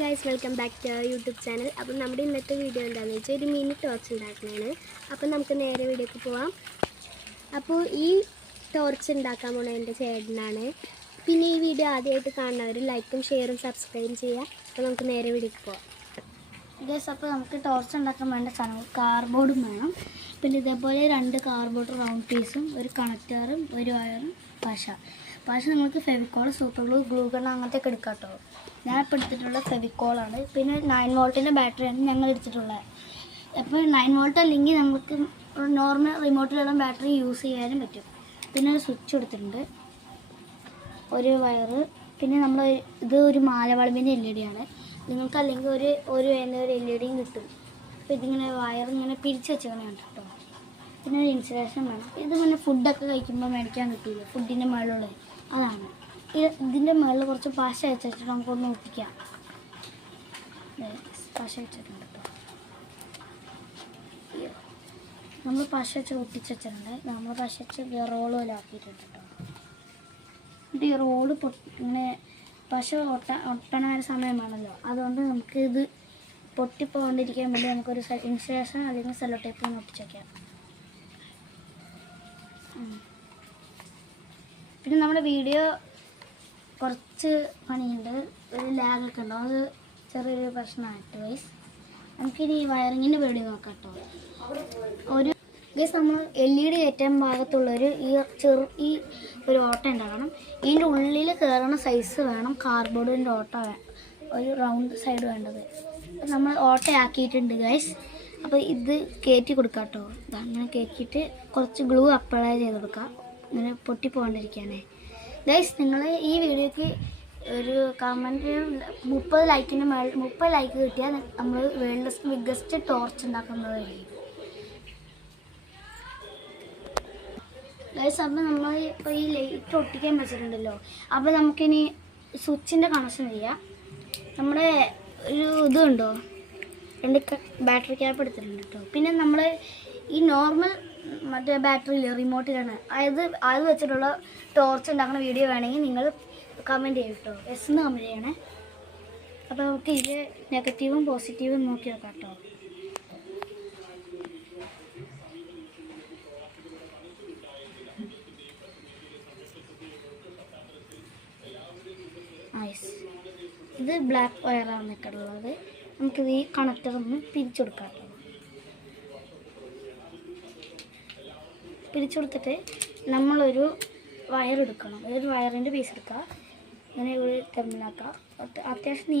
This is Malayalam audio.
Guys welcome back to YouTube channel. അപ്പോൾ നമ്മുടെ ഇന്നത്തെ വീഡിയോ എന്താണെന്ന് വെച്ചാൽ ഒരു മിനി ടോർച്ച് ഉണ്ടാക്കുന്നതാണ്. അപ്പോൾ നമുക്ക് നേരെ വീഡിയോക്ക് പോവാം. അപ്പോൾ ഈ ടോർച്ച് ഉണ്ടാക്കാൻ പോകുന്നത് എൻ്റെ ചേട്ടനാണ്. പിന്നെ ഈ വീഡിയോ ആദ്യമായിട്ട് കാണുന്നവർ ലൈക്കും ഷെയറും സബ്സ്ക്രൈബും ചെയ്യുക. അപ്പോൾ നമുക്ക് നേരെ വീഡിയോക്ക് പോവാം. ഗൈസ്, അപ്പോൾ നമുക്ക് ടോർച്ച് ഉണ്ടാക്കാൻ വേണ്ട സാധനം കാർഡ്ബോർഡും വേണം. പിന്നെ ഇതേപോലെ 2 കാർഡ്ബോർഡ് റൗണ്ട് പീസും ഒരു കണക്റ്ററും ഒരു വയറും പശ നിങ്ങൾക്ക് Fevicol, super glue, glue gun അങ്ങനത്തെ ഒക്കെ എടുക്കാം കേട്ടോ. ഞാൻ ഇപ്പോൾ എടുത്തിട്ടുള്ള ഫെവിക്കോളാണ്. പിന്നെ 9 വോൾട്ടിൻ്റെ ബാറ്ററിയാണ് ഞങ്ങൾ എടുത്തിട്ടുള്ളത്. അപ്പോൾ 9 വോൾട്ട് അല്ലെങ്കിൽ നമുക്ക് നോർമൽ റിമോട്ടിലുള്ള ബാറ്ററി യൂസ് ചെയ്യാനും പറ്റും. പിന്നെ ഒരു സ്വിച്ച് എടുത്തിട്ടുണ്ട്, ഒരു വയറ്, പിന്നെ നമ്മൾ ഇത് ഒരു മാലവളമ്പിൻ്റെ LED ആണ്. നിങ്ങൾക്ക് അല്ലെങ്കിൽ ഒരു LED കിട്ടും. അപ്പോൾ ഇതിങ്ങനെ വയറിങ്ങനെ പിരിച്ച് വെച്ചങ്ങനെ കേട്ടോ. പിന്നെ ഒരു ഇൻസുലേഷൻ വേണം. ഇത് പിന്നെ ഫുഡൊക്കെ കഴിക്കുമ്പോൾ മേടിക്കാൻ കിട്ടില്ല, ഫുഡിൻ്റെ മുകളിലുള്ളത് അതാണ്. ഇതിൻ്റെ മുകളിൽ കുറച്ച് പശ വെച്ചിട്ട് നമുക്കൊന്ന് ഒട്ടിക്കാം. പശ വെച്ചിട്ടുണ്ട് കേട്ടോ. നമ്മൾ പശ വെച്ച് ഒട്ടിച്ച് വെച്ചിട്ടുണ്ട്. നമ്മൾ പശ വെച്ച് റോള് പോലെ ആക്കിയിട്ടുണ്ട് കേട്ടോ. ഇത് ഈ റോള് ഇങ്ങനെ പശ ഒട്ടണ വരെ സമയമാണല്ലോ, അതുകൊണ്ട് നമുക്കിത് പൊട്ടിപ്പോകാണ്ടിരിക്കാൻ വേണ്ടി നമുക്കൊരു ഇൻസുലേഷൻ അല്ലെങ്കിൽ സെല്ലോ ടേപ്പ് ഒന്ന് ഒട്ടിച്ച് വയ്ക്കാം. പിന്നെ നമ്മുടെ വീഡിയോ കുറച്ച് പണിയുണ്ട്, ഒരു ലാഗൊക്കെ ഉണ്ടാവും, അത് ചെറിയൊരു പ്രശ്നമായിട്ട് ഗൈസ്. നമുക്കിനി ഈ വയറിങ്ങിൻ്റെ വീഡിയോ നോക്കാം കേട്ടോ. ഒരു ഗൈസ്, നമ്മൾ LED കയറ്റാൻ ഭാഗത്തുള്ളൊരു ഈ ഒരു ഓട്ട ഉണ്ടാകണം. ഇതിൻ്റെ ഉള്ളിൽ കയറണ സൈസ് വേണം കാർഡ്ബോർഡിൻ്റെ ഓട്ട, ഒരു റൗണ്ട് സൈഡ് വേണ്ടത്. നമ്മൾ ഓട്ടയാക്കിയിട്ടുണ്ട് ഗൈസ്. അപ്പോൾ ഇത് കയറ്റി കൊടുക്കാം കേട്ടോ. അങ്ങനെ കയറ്റിയിട്ട് കുറച്ച് ഗ്ലൂ അപ്ലൈ ചെയ്ത് കൊടുക്കാം, ഇങ്ങനെ പൊട്ടിപ്പോകാണ്ടിരിക്കാനേ. ഗൈസ്, നിങ്ങൾ ഈ വീഡിയോക്ക് ഒരു കമൻറ്റ് 30 ലൈക്കിന് 30 ലൈക്ക് കിട്ടിയാൽ നമ്മൾ വേൾഡ്സ് ബിഗ്ഗസ്റ്റ് ടോർച്ച് ഉണ്ടാക്കുന്നതായിരിക്കും ഗൈസ്. അപ്പോൾ നമ്മൾ ഇപ്പോൾ ഈ ലൈറ്റ് ഒട്ടിക്കാൻ വെച്ചിട്ടുണ്ടല്ലോ, അപ്പോൾ നമുക്കിനി സ്വിച്ചിൻ്റെ കണക്ഷൻ ചെയ്യാം. നമ്മുടെ ഒരു ഇതുണ്ടോ, 2 ബാറ്ററി ക്യാപ്പ് എടുത്തിട്ടുണ്ട് കേട്ടോ. പിന്നെ നമ്മൾ ഈ നോർമൽ മറ്റേ ബാറ്ററിയിൽ റിമോട്ടിലാണ് അത് വെച്ചിട്ടുള്ള ടോർച്ച് ഉണ്ടാക്കുന്ന വീഡിയോ വേണമെങ്കിൽ നിങ്ങൾ കമൻറ്റ് ചെയ്യും കേട്ടോ. എന്ന് കമൻറ്റ് ചെയ്യണേ. അപ്പോൾ നമുക്ക് ഇത് നെഗറ്റീവും പോസിറ്റീവും നോക്കി വെക്കാം കേട്ടോ. ഇത് ബ്ലാക്ക് വയറാണ് ഉള്ളത്. നമുക്കിത് ഈ കണക്റ്റർ ഒന്ന് പിരിച്ചു കൊടുക്കാം കേട്ടോ. പിരിച്ചു കൊടുത്തിട്ട് നമ്മളൊരു വയറെടുക്കണം, ഒരു വയറിൻ്റെ പീസ് എടുക്കുക, അങ്ങനെ ഒരു ടെർമിനാക്കാം. അത്യാവശ്യം